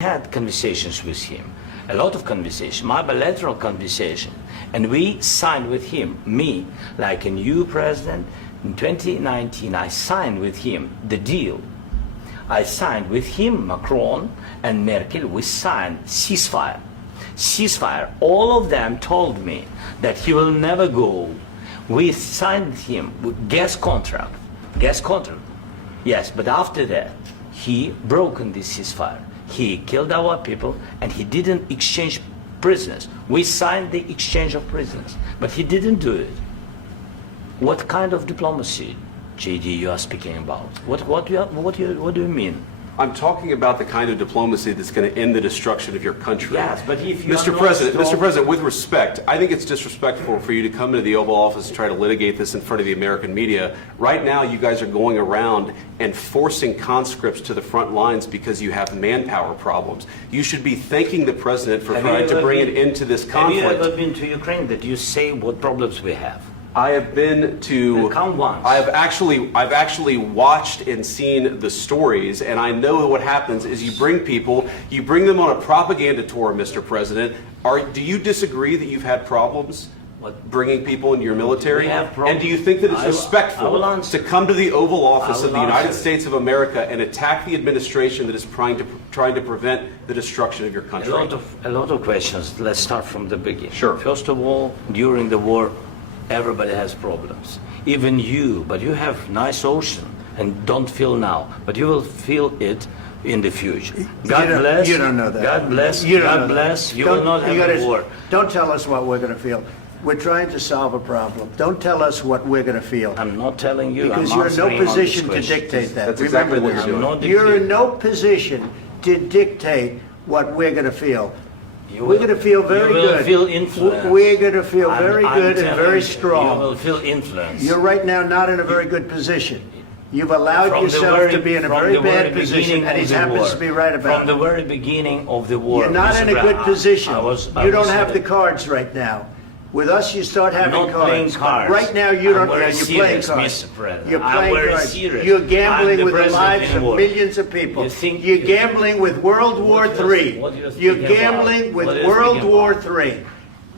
had conversations with him, a lot of conversation, my bilateral conversation, and we signed with him, me, like a new president, in 2019, I signed with him the deal. I signed with him, Macron and Merkel, we signed ceasefire. Ceasefire, all of them told me that he will never go. We signed with him with gas contract, yes, but after that, he broken this ceasefire. He killed our people and he didn't exchange prisoners. We signed the exchange of prisoners, but he didn't do it. What kind of diplomacy, JD, you are speaking about? What do you mean? I'm talking about the kind of diplomacy that's going to end the destruction of your country. Yes, but if you Mr. President, with respect, I think it's disrespectful for you to come into the Oval Office and try to litigate this in front of the American media. Right now, you guys are going around and forcing conscripts to the front lines because you have manpower problems. You should be thanking the President for trying to bring an end to this conflict. Have you ever been to Ukraine that you say what problems we have? I have been to. Come once. I've actually watched and seen the stories, and I know what happens is you bring them on a propaganda tour, Mr. President. Do you disagree that you've had problems bringing people into your military? And do you think that it's respectful to come to the Oval Office of the United States of America and attack the administration that is trying to prevent the destruction of your country? A lot of questions. Let's start from the beginning. Sure. First of all, during the war, everybody has problems, even you, but you have nice ocean and don't feel now, but you will feel it in the future. God bless. You don't know that. God bless. God bless. You will not have a war. Don't tell us what we're going to feel. We're trying to solve a problem. Don't tell us what we're going to feel. I'm not telling you. Because you're in no position to dictate that. That's exactly what you're doing. You're in no position to dictate what we're going to feel. We're going to feel very good. You will feel influence. We're going to feel very good and very strong. You will feel influence. You're right now not in a very good position. You've allowed yourself to be in a very bad position, and he happens to be right about it. From the very beginning of the war. You're not in a good position. You don't have the cards right now. With us, you start having cards. Right now, you don't. You're playing cards. You're playing cards. You're gambling with the lives of millions of people. You're gambling with World War III. You're gambling with World War III.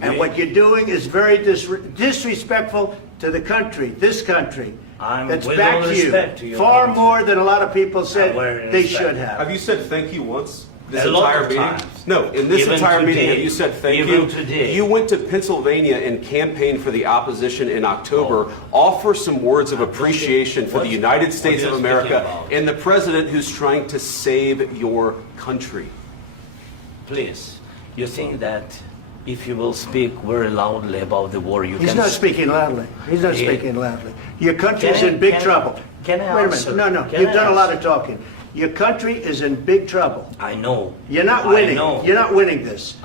And what you're doing is very disrespectful to the country, this country. That's back to you. Far more than a lot of people said they should have. Have you said thank you once? This entire meeting? No, in this entire meeting, have you said thank you? Today. You went to Pennsylvania and campaigned for the opposition in October. Offer some words of appreciation for the United States of America and the president who's trying to save your country. Please, you think that if you will speak very loudly about the war, you can... He's not speaking loudly. He's not speaking loudly. Your country's in big trouble. Can I Wait a answer? minute. No. You've done a lot of talking. Your country is in big trouble. I know. You're not winning. You're not winning this.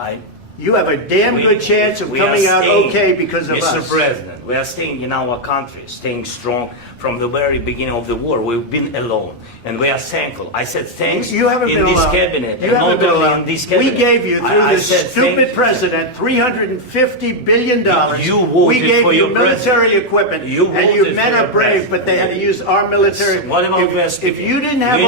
You have a damn good chance of coming out okay because of us. Mr. President, we are staying in our country, staying strong from the very beginning of the war. We've been alone, and we are thankful. I said thanks you haven't in been this alone. cabinet, you and haven't not been only alone. in this cabinet. We gave you, through this stupid president, $350 billion. You voted we gave for you your military equipment, and your men are brave, but they had to use our military. If you didn't have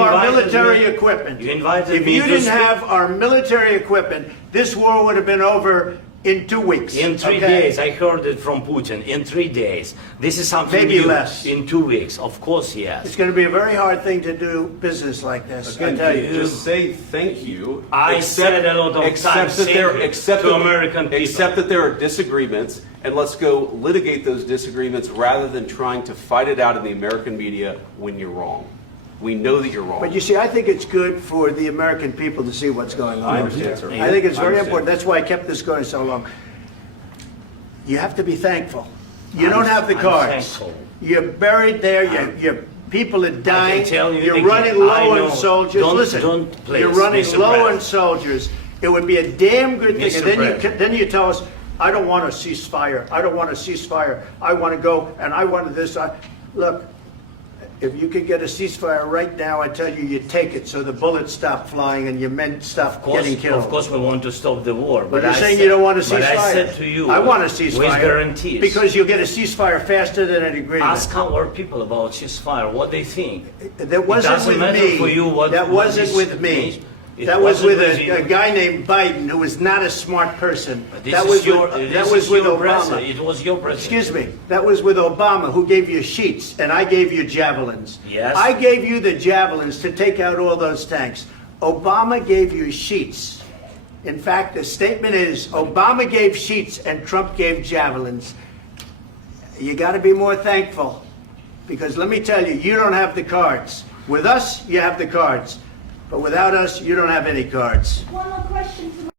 our military equipment, this war would have been over in 2 weeks. In 3 days, I heard it from Putin. In 3 days, this is something maybe new. Less. In 2 weeks, of course, yes. It's going to be a very hard thing to do business like this. Again, I tell you. just say thank you. I said a lot of times to American people. Accept that there are disagreements, and let's go litigate those disagreements rather than trying to fight it out in the American media when you're wrong. We know that you're wrong. But you see, I think it's good for the American people to see what's going on. I understand, sir. I think it's very important. That's why I kept this going so long. You have to be thankful. You don't have the cards. You're buried there. Your people are dying. You're running low on soldiers. Listen, you're running low on soldiers. It would be a damn good thing. And then you tell us, I don't want a ceasefire. I don't want a ceasefire. I want to go and I want this. Look. If you could get a ceasefire right now, I tell you, you take it so the bullets stop flying and your men stop getting killed. Of course, we want to stop the war. But you're saying you don't want a ceasefire. But I said to you, I want a ceasefire. With guarantees. Because you'll get a ceasefire faster than an agreement. Ask our people about ceasefire, what they think. That wasn't with me. For you what that wasn't with me. That was wasn't with you. a guy named Biden, who was not a smart person. But this That is was your, with, this that was is with your Obama. president. It was your president. Excuse me. That was with Obama, who gave you sheets, and I gave you javelins. Yes. I gave you the javelins to take out all those tanks. Obama gave you sheets. In fact, the statement is Obama gave sheets and Trump gave javelins. You got to be more thankful, because let me tell you, you don't have the cards. With us, you have the cards. But without us, you don't have any cards. One more question.